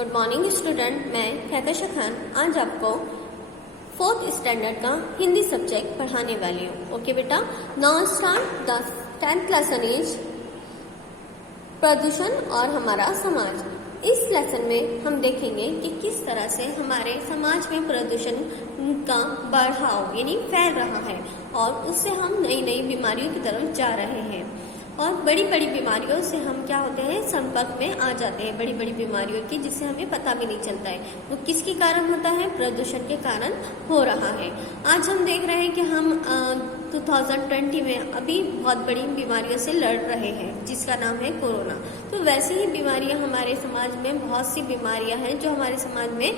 Good morning student, मैं कहकशा खान आज आपको 4th स्टैंडर्ड का हिंदी सब्जेक्ट पढ़ाने वाली हूँ। ओके बेटा, now start the 10th lesson is प्रदूषण और हमारा समाज। इस लेसन में हम देखेंगे कि किस तरह से हमारे समाज में प्रदूषण का बढ़ाव यानी फैल रहा है और उससे हम नई नई बीमारियों की तरफ जा रहे हैं और बड़ी बड़ी बीमारियों से हम क्या होते हैं, संपर्क में आ जाते हैं, बड़ी बड़ी बीमारियों की, जिससे हमें पता भी नहीं चलता है वो किसके कारण होता है, प्रदूषण के कारण हो रहा है। आज हम देख रहे हैं कि हम 2020 में अभी बहुत बड़ी बीमारियों से लड़ रहे हैं जिसका नाम है कोरोना। तो वैसे ही बीमारियां हमारे समाज में, बहुत सी बीमारियां हैं जो हमारे समाज में,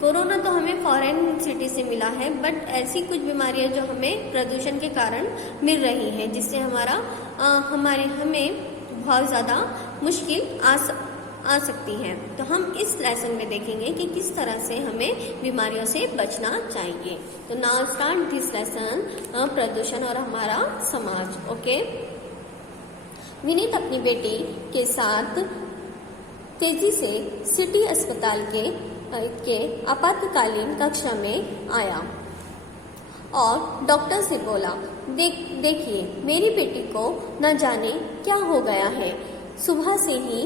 कोरोना तो हमें फॉरेन सिटी से मिला है, बट ऐसी कुछ बीमारियां जो हमें प्रदूषण के कारण मिल रही हैं जिससे हमें बहुत ज़्यादा मुश्किल आ सकती है। तो हम इस लेसन में देखेंगे कि किस तरह से हमें बीमारियों से बचना चाहिए। तो नाउ स्टार्ट दिस लेसन, प्रदूषण और हमारा समाज। ओके, विनीत अपनी बेटी के साथ तेजी से सिटी अस्पताल के आपातकालीन कक्षा में आया और डॉक्टर से बोला, देखिए मेरी बेटी को न जाने क्या हो गया है, सुबह से ही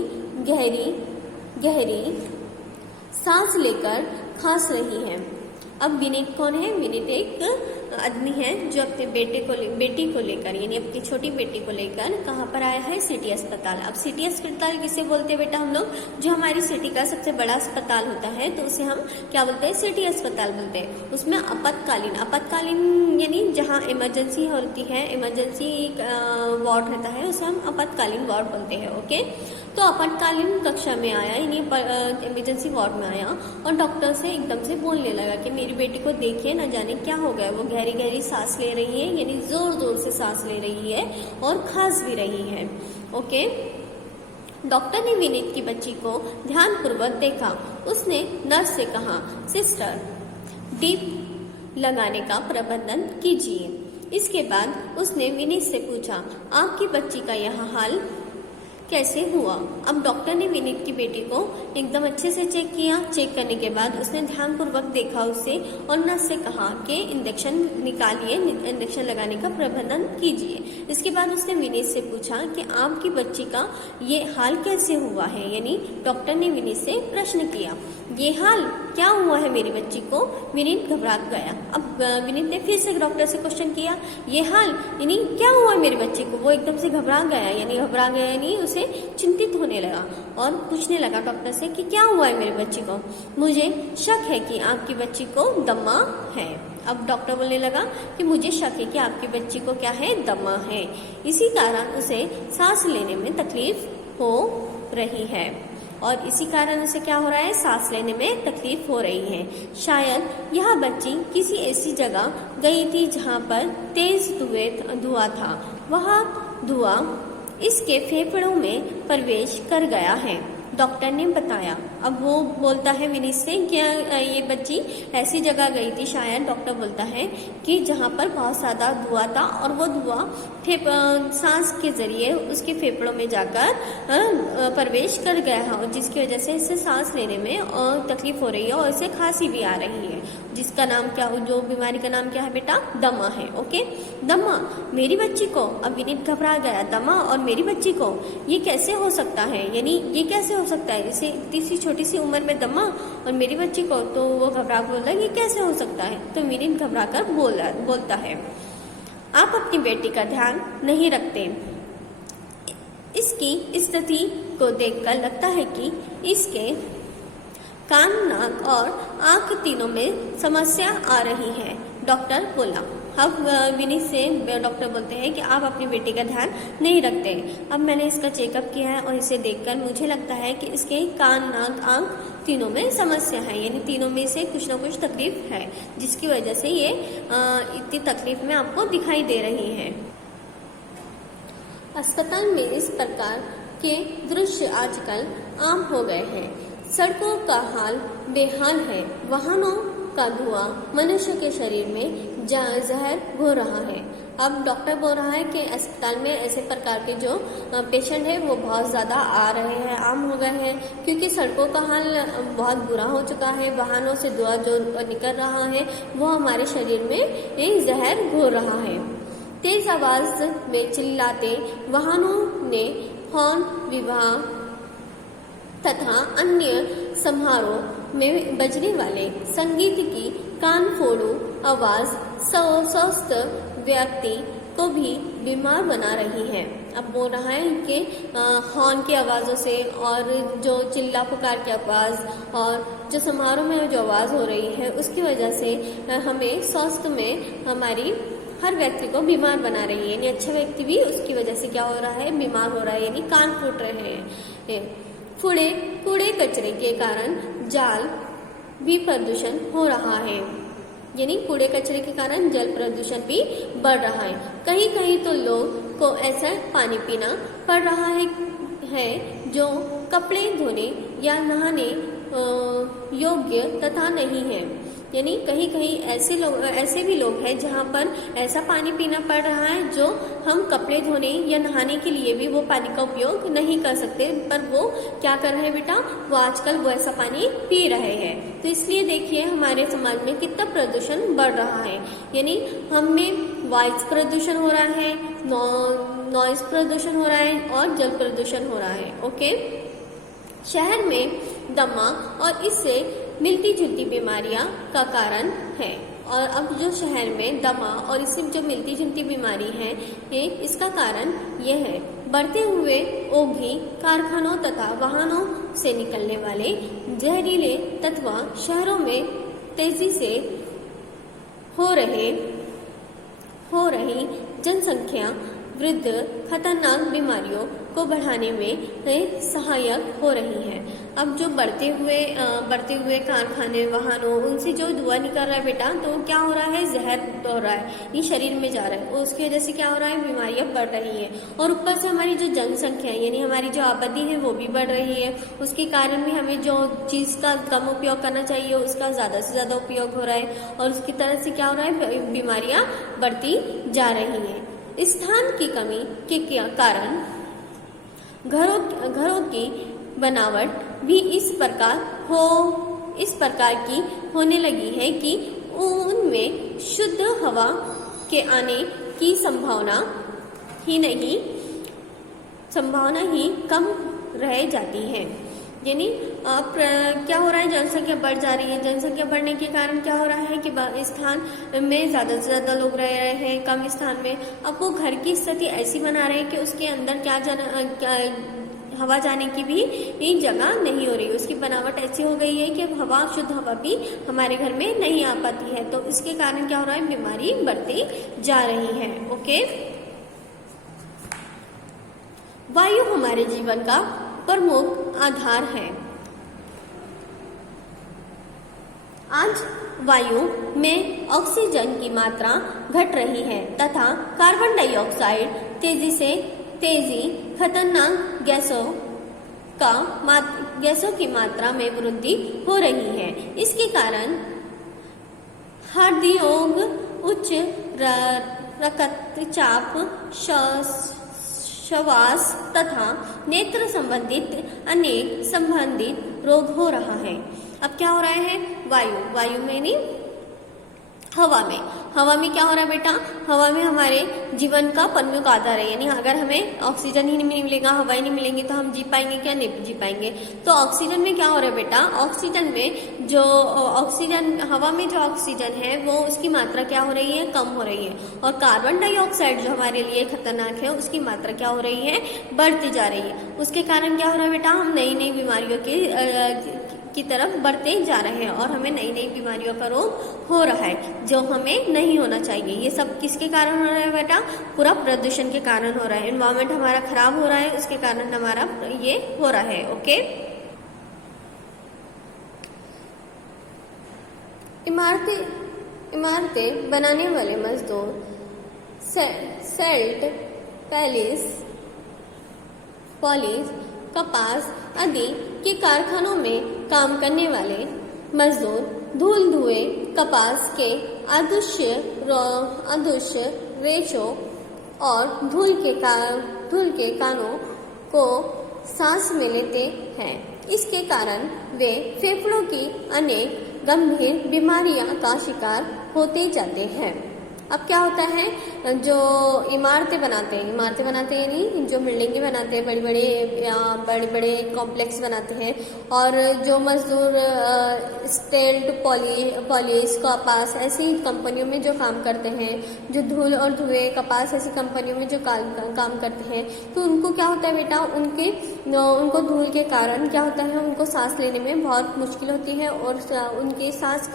गहरी सांस लेकर खांस रही है। अब विनीत कौन है? विनीत एक आदमी है जो अपने बेटी को लेकर यानी अपनी छोटी बेटी को लेकर कहाँ पर आया है? सिटी अस्पताल। अब सिटी अस्पताल किसे बोलते हैं बेटा? हम लोग जो हमारी सिटी का सबसे बड़ा अस्पताल होता है तो उसे हम क्या बोलते हैं? सिटी अस्पताल बोलते हैं। उसमें आपातकालीन यानी जहाँ इमरजेंसी होती है, इमरजेंसी वार्ड रहता है, उसे हम आपातकालीन वार्ड बोलते हैं। ओके, तो आपातकालीन कक्षा में आया यानी इमरजेंसी वार्ड में आया और डॉक्टर से एकदम से बोलने लगा कि मेरी बेटी को देखिए, न जाने क्या हो गया, वो गहरी गहरी सांस ले रही है यानी जोर जोर से सांस ले रही है और खांस भी रही है। ओके, डॉक्टर ने विनीत की बच्ची को ध्यानपूर्वक देखा। उसने नर्स से कहा, सिस्टर डीप लगाने का प्रबंधन कीजिए। इसके बाद उसने विनीत से पूछा, आपकी बच्ची का यह हाल कैसे हुआ? अब डॉक्टर ने विनीत की बेटी को एकदम अच्छे से चेक किया। चेक करने के बाद उसने ध्यानपूर्वक देखा उसे और नर्स से कहा कि इंजेक्शन निकालिए, इंजेक्शन लगाने का प्रबंधन कीजिए। इसके बाद उसने विनीत से पूछा कि आपकी बच्ची का ये हाल कैसे हुआ है, यानी डॉक्टर ने विनीत से प्रश्न किया, ये हाल क्या हुआ है मेरी बच्ची को? विनीत घबरा गया। अब विनीत ने फिर से डॉक्टर से क्वेश्चन किया, ये हाल यानी क्या हुआ है मेरी बच्ची को? वो एकदम से घबरा गया यानी उसे चिंतित होने लगा और पूछने लगा डॉक्टर से कि क्या हुआ है मेरी बच्ची को? मुझे शक है कि आपकी बच्ची को दमा है। अब डॉक्टर बोलने लगा कि मुझे शक है कि आपकी बच्ची को क्या है? दमा है। इसी कारण उसे सांस लेने में तकलीफ हो रही है और इसी कारण उसे क्या हो रहा है? सांस लेने में तकलीफ हो रही है। शायद यह बच्ची किसी ऐसी जगह गई थी जहाँ पर तेज धुआं था। वह धुआं इसके फेफड़ों में प्रवेश कर गया है, डॉक्टर ने बताया। अब वो बोलता है विनीत से कि ये बच्ची ऐसी जगह गई थी, शायद डॉक्टर बोलता है कि जहाँ पर बहुत ज़्यादा धुआं था और वो धुआं सांस के जरिए उसके फेफड़ों में जाकर प्रवेश कर गया है और जिसकी वजह से इसे सांस लेने में तकलीफ हो रही है और इसे खांसी भी आ रही है, जिसका नाम क्या, जो बीमारी का नाम क्या है बेटा? दमा है। ओके, दमा मेरी बच्ची को, अब विनीत घबरा गया, दमा और मेरी बच्ची को ये कैसे हो सकता है, यानी ये कैसे हो सकता है? इसे इतनी छोटी सी उम्र में दमा और मेरी बच्ची को, तो वो घबरा बोला ये कैसे हो सकता है? तो विनीत घबरा कर बोलता है, आप अपनी बेटी का ध्यान नहीं रखते। इसकी स्थिति को देखकर लगता है कि इसके कान, नाक और आंख तीनों में समस्या आ रही है, डॉक्टर बोला। अब विनीत से डॉक्टर बोलते हैं कि आप अपनी बेटी का ध्यान नहीं रखते। अब मैंने इसका चेकअप किया है और इसे देखकर मुझे लगता है कि इसके कान, नाक, आंख तीनों में समस्या है, यानी तीनों में से कुछ ना कुछ तकलीफ है, जिसकी वजह से ये इतनी तकलीफ में आपको दिखाई दे रही है। अस्पताल में इस प्रकार के दृश्य आजकल आम हो गए हैं। सड़कों का हाल बेहाल है, वाहनों का धुआं मनुष्य के शरीर में जहर घोल रहा है। अब डॉक्टर बोल रहा है कि अस्पताल में ऐसे प्रकार के जो पेशेंट है वो बहुत ज़्यादा आ रहे हैं, आम हो गए हैं, क्योंकि सड़कों का हाल बहुत बुरा हो चुका है। वाहनों से धुआं जो निकल रहा है वो हमारे शरीर में एक जहर घोल रहा है। तेज आवाज में चिल्लाते वाहनों ने हॉर्न, विवाह तथा अन्य समारोह में बजने वाले संगीत की कान फोड़ू आवाज स्वस्थ व्यक्ति को भी बीमार बना रही है। अब बोल रहा है कि हॉर्न की आवाज़ों से और जो चिल्ला पुकार की आवाज़ और जो समारोह में जो आवाज़ हो रही है उसकी वजह से हमें स्वास्थ्य में हमारी हर व्यक्ति को बीमार बना रही है। यानी अच्छा व्यक्ति भी उसकी वजह से क्या हो रहा है, बीमार हो रहा है, यानी कान फूट रहे हैं। कूड़े कचरे के कारण जल भी प्रदूषण हो रहा है, यानी कूड़े कचरे के कारण जल प्रदूषण भी बढ़ रहा है। कहीं कहीं तो लोग को ऐसा पानी पीना पड़ रहा है जो कपड़े धोने या नहाने योग्य तथा नहीं है। यानी कहीं कहीं ऐसे भी लोग हैं जहाँ पर ऐसा पानी पीना पड़ रहा है जो हम कपड़े धोने या नहाने के लिए भी वो पानी का उपयोग नहीं कर सकते, पर वो क्या कर रहे हैं बेटा, वो आजकल वो ऐसा पानी पी रहे हैं। तो इसलिए देखिए हमारे समाज में कितना प्रदूषण बढ़ रहा है। यानी हमें वायु प्रदूषण हो रहा है, नॉइज प्रदूषण हो रहा है और जल प्रदूषण हो रहा है। ओके, शहर में दमा और इससे मिलती जुलती बीमारियां का कारण है। और अब जो शहर में दमा और इससे जो मिलती जुलती बीमारी है इसका कारण यह है बढ़ते हुए औद्योगिक कारखानों तथा वाहनों से निकलने वाले जहरीले तत्व शहरों में तेजी से हो रही जनसंख्या वृद्धि खतरनाक बीमारियों को बढ़ाने में सहायक हो रही है। अब जो बढ़ते हुए कारखाने वाहनों उनसे जो धुआं निकल रहा है बेटा, तो क्या हो रहा है, जहर हो रहा है, ये शरीर में जा रहा है और उसकी वजह से क्या हो रहा है, बीमारियां बढ़ रही है। और ऊपर से हमारी जो जनसंख्या है यानी हमारी जो आबादी है वो भी बढ़ रही है, उसके कारण भी हमें जो चीज़ का कम उपयोग करना चाहिए उसका ज़्यादा से ज़्यादा उपयोग हो रहा है और उसकी तरह से क्या हो रहा है, बीमारियाँ बढ़ती जा रही हैं। स्थान की कमी के कारण घरों की बनावट भी इस प्रकार की होने लगी है कि उनमें शुद्ध हवा के आने की संभावना ही कम रह जाती है। यानी अब क्या हो रहा है, जनसंख्या बढ़ जा रही है। जनसंख्या बढ़ने के कारण क्या हो रहा है कि स्थान में ज़्यादा से ज़्यादा लोग रह रहे हैं कम स्थान में। अब वो घर की स्थिति ऐसी बना रहे हैं कि उसके अंदर हवा जाने की भी एक जगह नहीं हो रही, उसकी बनावट ऐसी हो गई है कि अब शुद्ध हवा भी हमारे घर में नहीं आ पाती है। तो इसके कारण क्या हो रहा है, बीमारी बढ़ती जा रही है। ओके, वायु हमारे जीवन का प्रमुख आधार है। आज वायु में ऑक्सीजन की मात्रा घट रही है तथा कार्बन डाइऑक्साइड तेजी खतरनाक गैसों की मात्रा में वृद्धि हो रही है। इसके कारण हृदय, उच्च रक्तचाप, श्वास तथा नेत्र संबंधित अनेक संबंधित रोग हो रहा है। अब क्या हो रहा है, वायु में नहीं, हवा में क्या हो रहा है बेटा, हवा में हमारे जीवन का प्रमुख आधार है। यानी अगर हमें ऑक्सीजन ही नहीं मिलेगा, हवा ही नहीं मिलेंगी तो हम जी पाएंगे क्या, नहीं जी पाएंगे। तो ऑक्सीजन में क्या हो रहा है बेटा, ऑक्सीजन में जो हवा में जो ऑक्सीजन है वो उसकी मात्रा क्या हो रही है, कम हो रही है। और कार्बन डाइऑक्साइड जो हमारे लिए खतरनाक है उसकी मात्रा क्या हो रही है, बढ़ती जा रही है। उसके कारण क्या हो रहा है बेटा, हम नई नई बीमारियों की तरफ बढ़ते जा रहे हैं और हमें नई नई बीमारियों का रोग हो रहा है जो हमें नहीं होना चाहिए। ये सब किसके कारण हो रहा है बेटा, पूरा प्रदूषण के कारण हो रहा है। एनवायरमेंट हमारा खराब हो रहा है, उसके कारण हमारा ये हो रहा है। ओके, इमारतें बनाने वाले मजदूर, सेल्ट, पॉलिश, कपास आदि के कारखानों में काम करने वाले मजदूर धूल धुएं कपास के अदृश्य रेशों और धूल के कणों को सांस में लेते हैं। इसके कारण वे फेफड़ों की अनेक गंभीर बीमारियां का शिकार होते जाते हैं। अब क्या होता है, जो इमारतें बनाते हैं यानी जो बिल्डिंगें बनाते हैं, बड़े बड़े कॉम्प्लेक्स बनाते हैं, और जो मजदूर स्टील पॉलिश कपास ऐसी कंपनियों में जो काम करते हैं, जो धूल और धुएं कपास ऐसी कंपनियों में जो काम करते हैं, तो उनको क्या होता है बेटा, उनको धूल के कारण क्या होता है, उनको सांस लेने में बहुत मुश्किल होती है, और उनके सांस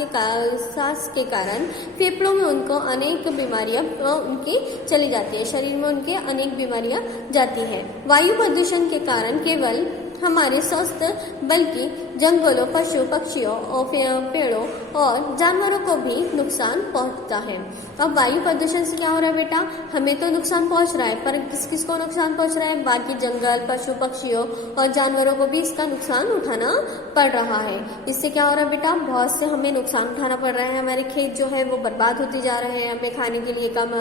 के कारण फेफड़ों में उनको अनेक बीमारियां उनकी चली जाती है, शरीर में उनके अनेक बीमारियां जाती है। वायु प्रदूषण के कारण केवल हमारे स्वास्थ्य बल्कि जंगलों, पशु पक्षियों और पेड़ों और जानवरों को भी नुकसान पहुंचता है। अब वायु प्रदूषण से क्या हो रहा है बेटा, हमें तो नुकसान पहुंच रहा है, पर किस को नुकसान पहुंच रहा है, बाकी जंगल, पशु पक्षियों और जानवरों को भी इसका नुकसान उठाना पड़ रहा है। इससे क्या हो रहा है बेटा, बहुत से हमें नुकसान उठाना पड़ रहा है। हमारे खेत जो है वो बर्बाद होते जा रहे हैं, हमें खाने के लिए कम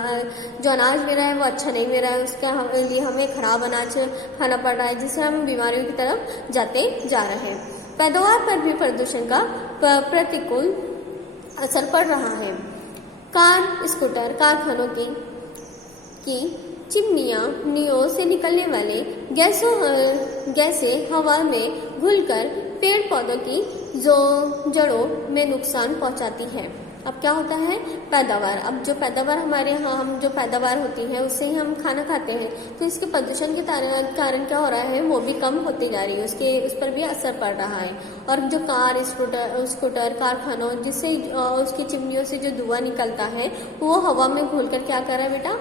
जो अनाज मिल रहा है वो अच्छा नहीं मिल रहा है, उसके लिए हमें खराब अनाज खाना पड़ रहा है, जिससे हम बीमारियों की तरफ जाते जा रहे हैं। पैदावार पर भी प्रदूषण का प्रतिकूल असर पड़ रहा है। कार, स्कूटर, कारखानों की चिमनियों से निकलने वाले गैसें हवा में घुलकर पेड़ पौधों की जड़ों में नुकसान पहुंचाती है। अब क्या होता है, पैदावार, अब जो पैदावार हमारे यहाँ हम जो पैदावार होती है उससे ही हम खाना खाते हैं, तो इसके प्रदूषण के कारण क्या हो रहा है, वो भी कम होती जा रही है, उस पर भी असर पड़ रहा है। और जो कार, स्कूटर, कारखानों जिससे उसकी चिमनियों से जो धुआं निकलता है वो हवा में घुलकर क्या कर रहा है बेटा,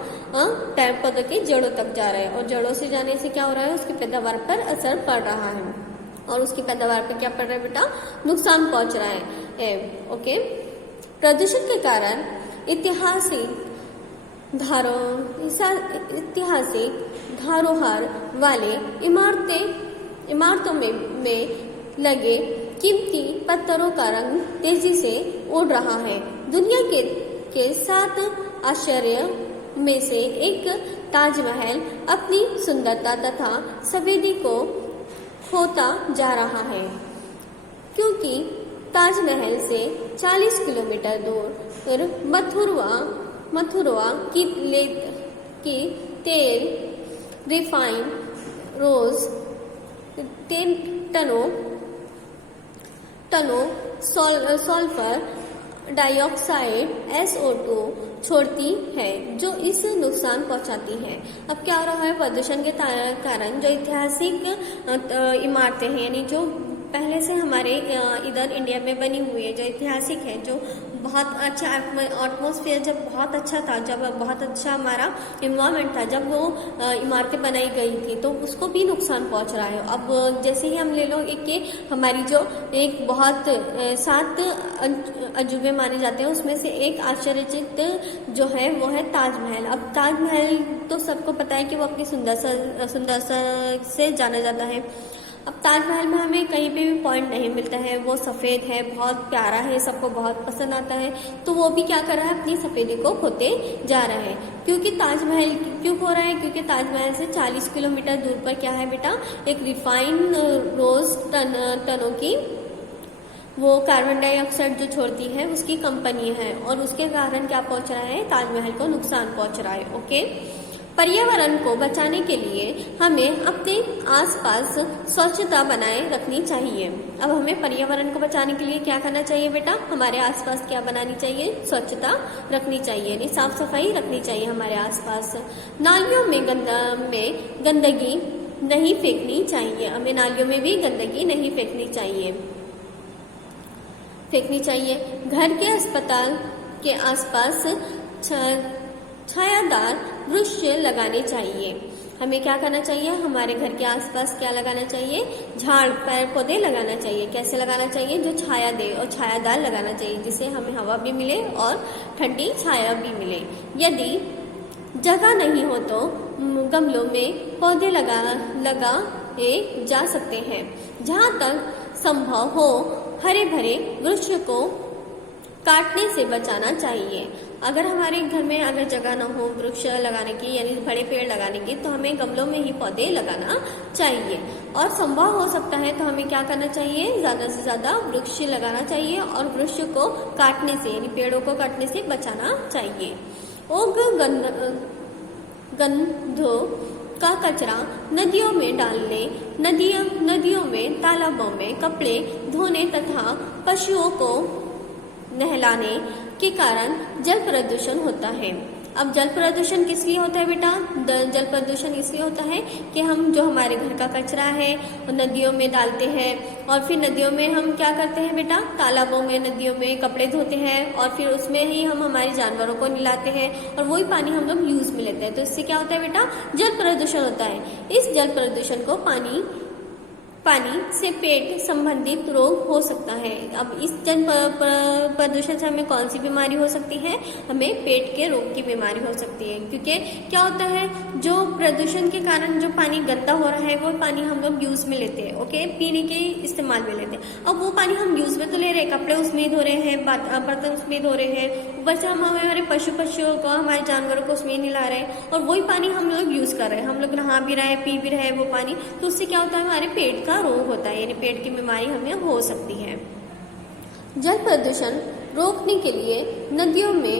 पेड़ पौधों की जड़ों तक जा रहा है, और जड़ों से जाने से क्या हो रहा है, उसकी पैदावार पर असर पड़ रहा है, और उसकी पैदावार पर क्या पड़ रहा है बेटा, नुकसान पहुंच रहा है। ओके, प्रदूषण के कारण ऐतिहासिक धरोहर वाले इमारतों में लगे कीमती पत्थरों का रंग तेजी से उड़ रहा है। दुनिया के 7 आश्चर्य में से एक ताजमहल अपनी सुंदरता तथा सफेदी को खोता जा रहा है, क्योंकि ताजमहल से 40 किलोमीटर दूर मथुरा की तेल रिफाइन रोज 10 टनों सल्फर डाइऑक्साइड SO2 छोड़ती है, जो इस नुकसान पहुंचाती है। अब क्या हो रहा है, प्रदूषण के कारण जो ऐतिहासिक इमारतें हैं, यानी जो पहले से हमारे इधर इंडिया में बनी हुई है, जो ऐतिहासिक है, जो बहुत अच्छा एटमॉस्फेयर जब बहुत अच्छा था, जब बहुत अच्छा हमारा इन्वायरमेंट था, जब वो इमारतें बनाई गई थी, तो उसको भी नुकसान पहुंच रहा है। अब जैसे ही हम ले लो एक हमारी जो एक बहुत 7 अजूबे माने जाते हैं, उसमें से एक आश्चर्यचकित जो है वो है ताजमहल। अब ताजमहल तो सबको पता है कि वो अपनी सुंदरता से जाना जाता है। अब ताजमहल में हमें कहीं पे भी पॉइंट नहीं मिलता है, वो सफ़ेद है, बहुत प्यारा है, सबको बहुत पसंद आता है, तो वो भी क्या कर रहा है, अपनी सफ़ेदी को खोते जा रहा है। क्योंकि ताजमहल क्यों हो रहा है, क्योंकि ताजमहल से 40 किलोमीटर दूर पर क्या है बेटा, एक रिफाइन रोज टनों की वो कार्बन डाइऑक्साइड जो छोड़ती है उसकी कंपनी है, और उसके कारण क्या पहुंच रहा है, ताजमहल को नुकसान पहुंच रहा है। ओके, पर्यावरण को बचाने के लिए हमें अपने आसपास स्वच्छता बनाए रखनी चाहिए। अब हमें पर्यावरण को बचाने के लिए क्या करना चाहिए बेटा, हमारे आसपास क्या बनानी चाहिए, स्वच्छता रखनी चाहिए, यानी साफ सफाई रखनी चाहिए हमारे आसपास। नालियों में गंदगी नहीं फेंकनी चाहिए, हमें नालियों में भी गंदगी नहीं फेंकनी चाहिए। घर के अस्पताल के आसपास छायादार वृक्ष लगाने चाहिए। हमें क्या करना चाहिए, हमारे घर के आसपास क्या लगाना चाहिए, झाड़ पेड़ पौधे लगाना चाहिए। कैसे लगाना चाहिए, जो छाया दे, और छायादार लगाना चाहिए, जिससे हमें हवा भी मिले और ठंडी छाया भी मिले। यदि जगह नहीं हो तो गमलों में पौधे लगाए जा सकते हैं। जहाँ तक संभव हो हरे भरे वृक्ष को काटने से बचाना चाहिए। अगर हमारे घर में अगर जगह न हो वृक्ष लगाने की यानी बड़े पेड़ लगाने की, तो हमें गमलों में ही पौधे लगाना चाहिए। और संभव हो सकता है तो हमें क्या करना चाहिए, ज्यादा से ज्यादा वृक्ष लगाना चाहिए और वृक्ष को काटने से यानी पेड़ों को काटने से बचाना चाहिए। गंधों का कचरा नदियों में डालने, नदियों में, तालाबों में कपड़े धोने तथा पशुओं को नहलाने के कारण जल प्रदूषण होता है। अब जल प्रदूषण किस लिए होता है बेटा? जल प्रदूषण इसलिए होता है कि हम जो हमारे घर का कचरा है वो नदियों में डालते हैं और फिर नदियों में हम क्या करते हैं बेटा, तालाबों में, नदियों में कपड़े धोते हैं और फिर उसमें ही हम हमारे जानवरों को नहलाते हैं और वही पानी हम लोग यूज में लेते हैं। तो इससे क्या होता है बेटा, जल प्रदूषण होता है। इस जल प्रदूषण को पानी से पेट संबंधित रोग हो सकता है। अब इस जल प्रदूषण से हमें कौन सी बीमारी हो सकती है? हमें पेट के रोग की बीमारी हो सकती है, क्योंकि क्या होता है, जो प्रदूषण के कारण जो पानी गंदा हो रहा है वो पानी हम लोग यूज में लेते हैं, ओके, पीने के इस्तेमाल में लेते हैं। अब वो पानी हम यूज में तो ले रहे हैं, कपड़े उसमें ही धो रहे हैं, बर्तन उसमें धो रहे हैं, ऊपर से हम हमारे पशुओं को, हमारे जानवरों को उसमें नहला रहे हैं और वही पानी हम लोग यूज कर रहे हैं, हम लोग नहा भी रहे हैं, पी भी रहे हैं वो पानी। तो उससे क्या होता है, हमारे पेट का रोग होता है यानी पेट की बीमारी हमें हो सकती है। जल प्रदूषण रोकने के लिए नदियों में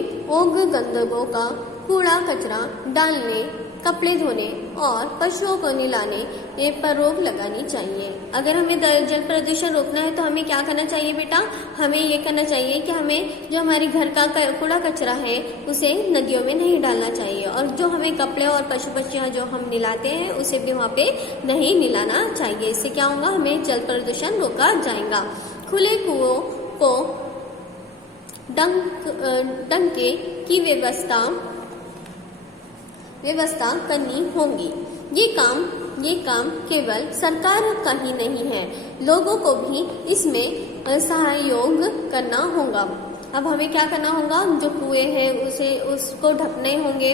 गंदकों का कूड़ा कचरा डालने, कपड़े धोने और पशुओं को नहलाने पर रोक लगानी चाहिए। अगर हमें जल प्रदूषण रोकना है तो हमें क्या करना चाहिए बेटा, हमें ये करना चाहिए कि हमें जो हमारे घर का कूड़ा कचरा है उसे नदियों में नहीं डालना चाहिए और जो हमें कपड़े और पशु पक्षियां जो हम नहलाते हैं उसे भी वहाँ पे नहीं नहलाना चाहिए। इससे क्या होगा, हमें जल प्रदूषण रोका जाएगा। खुले कुओं को डंके की व्यवस्था करनी होगी। ये काम केवल सरकार का ही नहीं है, लोगों को भी इसमें सहयोग करना होगा। अब हमें क्या करना होगा, जो कुएं हैं उसको ढकने होंगे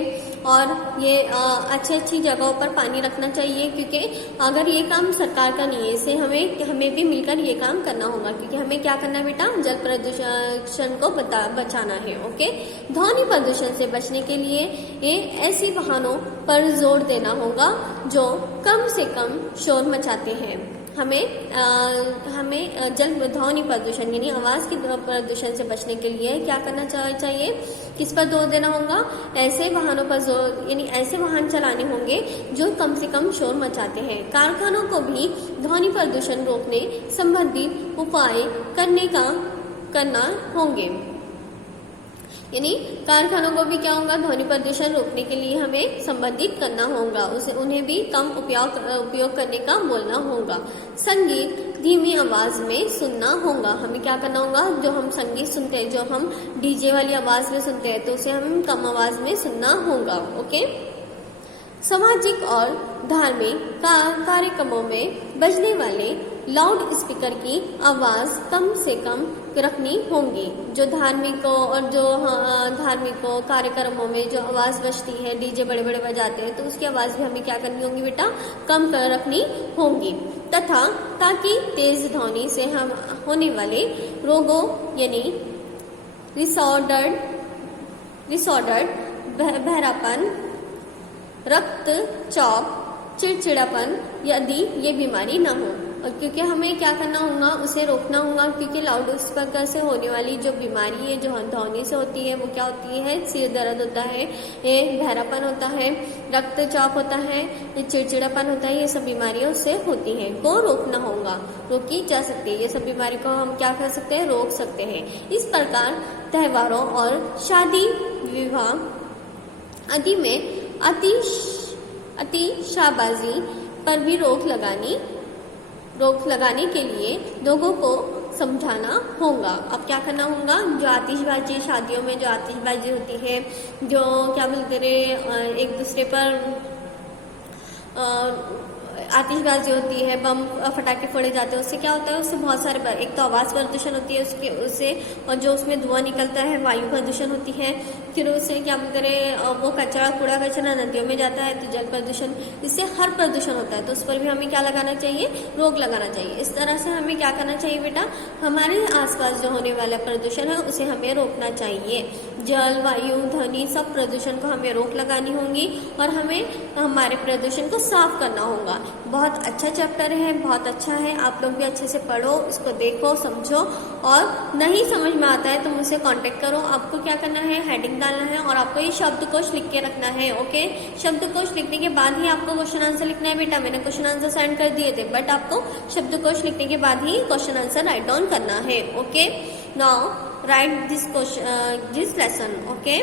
और ये अच्छी जगहों पर पानी रखना चाहिए, क्योंकि अगर ये काम सरकार का नहीं है, इससे हमें भी मिलकर ये काम करना होगा, क्योंकि हमें क्या करना है बेटा, जल प्रदूषण को बचाना है, ओके। ध्वनि प्रदूषण से बचने के लिए ये ऐसी वाहनों पर जोर देना होगा जो कम से कम शोर मचाते हैं। हमें ध्वनि प्रदूषण यानी आवाज की प्रदूषण से बचने के लिए क्या करना चाहिए, किस पर जोर देना होगा, ऐसे वाहनों पर जोर यानी ऐसे वाहन चलाने होंगे जो कम से कम शोर मचाते हैं। कारखानों को भी ध्वनि प्रदूषण रोकने संबंधी उपाय करना होंगे, यानी कारखानों को भी क्या होगा, ध्वनि प्रदूषण रोकने के लिए हमें संबंधित करना होगा, उन्हें भी कम उपयोग करने का बोलना होगा। संगीत धीमी आवाज में सुनना होगा। हमें क्या करना होगा, जो हम संगीत सुनते हैं, जो हम डीजे वाली आवाज में सुनते हैं, तो उसे हम कम आवाज में सुनना होगा, ओके। सामाजिक और धार्मिक कार्यक्रमों में बजने वाले लाउड स्पीकर की आवाज कम से कम रखनी होगी। जो धार्मिक कार्यक्रमों में जो आवाज बजती है, डीजे बड़े बड़े बजाते हैं, तो उसकी आवाज भी हमें क्या करनी होगी बेटा, कम कर रखनी होगी, तथा ताकि तेज ध्वनि से हम होने वाले रोगों यानी डिसऑर्डर, बहरापन, रक्तचाप, चिड़चिड़ापन यदि ये बीमारी ना हो। और क्योंकि हमें क्या करना होगा, उसे रोकना होगा, क्योंकि लाउड स्पीकर से होने वाली जो बीमारी है, जो ध्वनि से होती है, वो क्या होती है, सिर दर्द होता है, बहरापन होता है, रक्तचाप होता है, चिड़चिड़ापन होता है, ये सब बीमारियां उससे होती हैं, को रोकना होगा, रोकी जा सकती है। ये सब बीमारी को हम क्या कर सकते हैं, रोक सकते हैं। इस प्रकार त्योहारों और शादी विवाह आदि में अतिशाबाजी पर भी रोक लगाने के लिए लोगों को समझाना होगा। अब क्या करना होगा, जो आतिशबाजी, शादियों में जो आतिशबाजी होती है, जो क्या बोलते रहे, एक दूसरे पर आतिशबाजी होती है, बम फटाके फोड़े जाते हैं, उससे क्या होता है, उससे बहुत सारे एक तो आवाज प्रदूषण होती है उससे, और जो उसमें धुआं निकलता है वायु प्रदूषण होती है। फिर उससे क्या करें, वो कचरा कूड़ा कचरा नदियों में जाता है तो जल प्रदूषण, इससे हर प्रदूषण होता है। तो उस पर भी हमें क्या लगाना चाहिए, रोक लगाना चाहिए। इस तरह से हमें क्या करना चाहिए बेटा, हमारे आसपास जो होने वाला प्रदूषण है उसे हमें रोकना चाहिए। जल वायु ध्वनि सब प्रदूषण को हमें रोक लगानी होगी और हमें हमारे प्रदूषण को साफ करना होगा। बहुत अच्छा चैप्टर है, बहुत अच्छा है, आप लोग भी अच्छे से पढ़ो, इसको देखो समझो, और नहीं समझ में आता है तो मुझसे कांटेक्ट करो। आपको क्या करना है, हेडिंग डालना है और आपको ये शब्दकोश लिख के रखना है। ओके, शब्दकोश लिखने के बाद ही आपको क्वेश्चन आंसर लिखना है बेटा। मैंने क्वेश्चन आंसर सेंड कर दिए थे, बट आपको शब्दकोश लिखने के बाद ही क्वेश्चन आंसर राइट डाउन करना है। Okay, now write this question, this lesson. Okay.